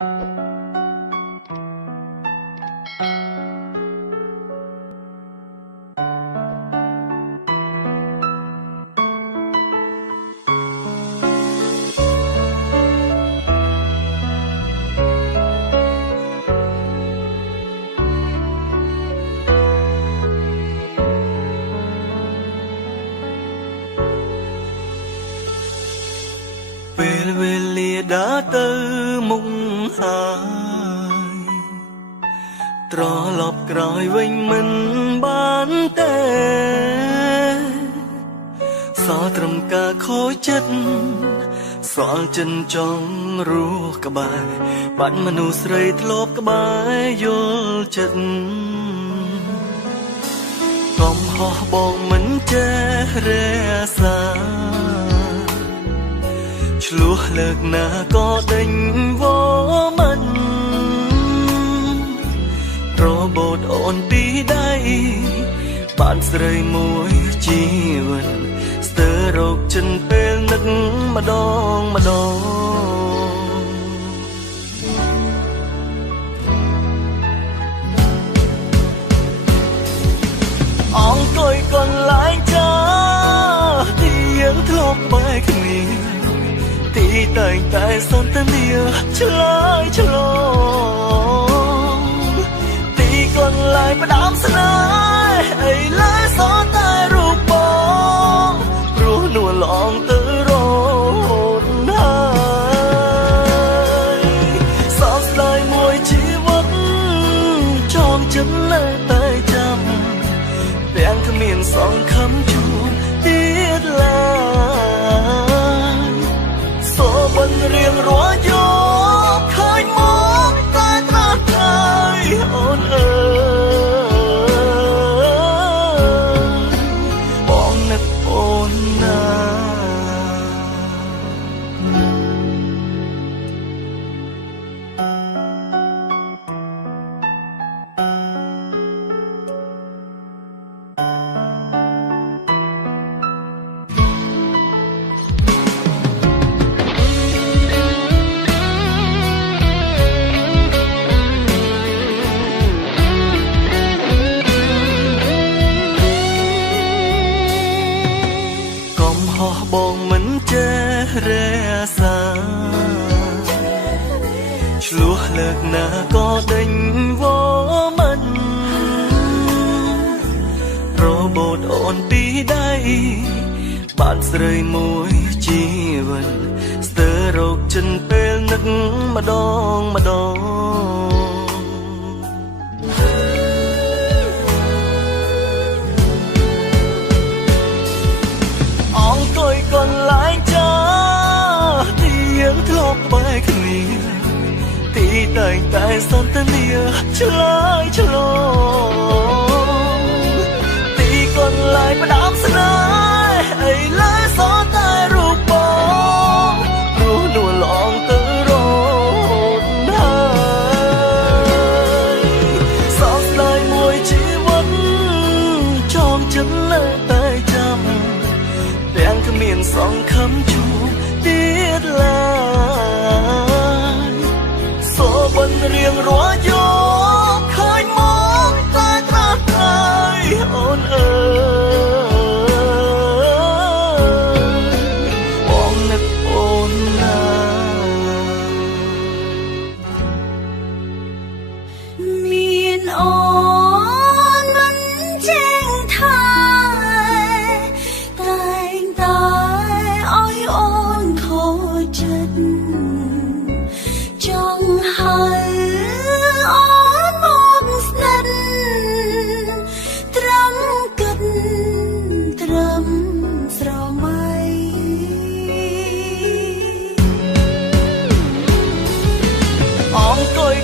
ពេលវេលាដើរទៅមុខហើយត្រឡប់ក្រោយវិញមិនបានទេសល់ត្រឹមការខូចចិត្តសល់ចិនចង់រស់ក្បែរបាត់មនុស្សស្រីធ្លាប់ក្បែរយល់ចិត្តកុំហោះបងមិនចេះរសាឆ្លោះលើកណាក៏ដេញវមិនរបូតអូនពីដៃបានស្រីមួយជីវិតស្ទើររកចិនពេលនឹកម្ដងអង្គុយកន្លែងចាទីយើងធ្លាប់បែកគ្នាទីតែងតែសន្ទនាឆ្លើយឆ្លងទីកន្លែងផ្ដាំស្នេហ៍ឥឡូវសល់តែរូបបងព្រោះនួនល្អងទៅរហូតហើយសោកស្ដាយមួយជីវិតចងចិត្តនៅតែចាំទាំងគ្មានសង្ឃឹមជួបទៀតឡើយមិនរៀងរាល់យកឃើញមកតែត្រាស់តែអូនអើយបងនឹកអូនណាបងមិនចេះរសាឆ្លោះលើកណាក៏ដេញវមិនរបូតអូនពីដៃបានស្រីមួយជីវិតស្ទើររកចិនពេលនឹកម្ដងអង្គុយកន្លែងចាទីយើងធ្លាប់បែកគ្នាទីតែងតែសន្ទនាឆ្លើយឆ្លងទីកន្លែងផ្ដាំស្នេហ៍ឥឡូវសល់តែរូបបងព្រោះនួនល្អងទៅរហូតហើយសោកស្ដាយមួយជីវិតចងចិត្តនៅតែចាំទាំងគ្មានសង្ឃឹមជួបទៀតឡើយសូមិនរៀងរាល់យកឃើញមកតែត្រាស់តែអូនអើយបងនឹកអូនណាមានអូនមិនចេះថាតែងតែឲ្យអូនខូចចិត្តចង់ហើយអូនមកស្និទ្ធត្រឹមគិតត្រឹមស្រមៃអង្គុយ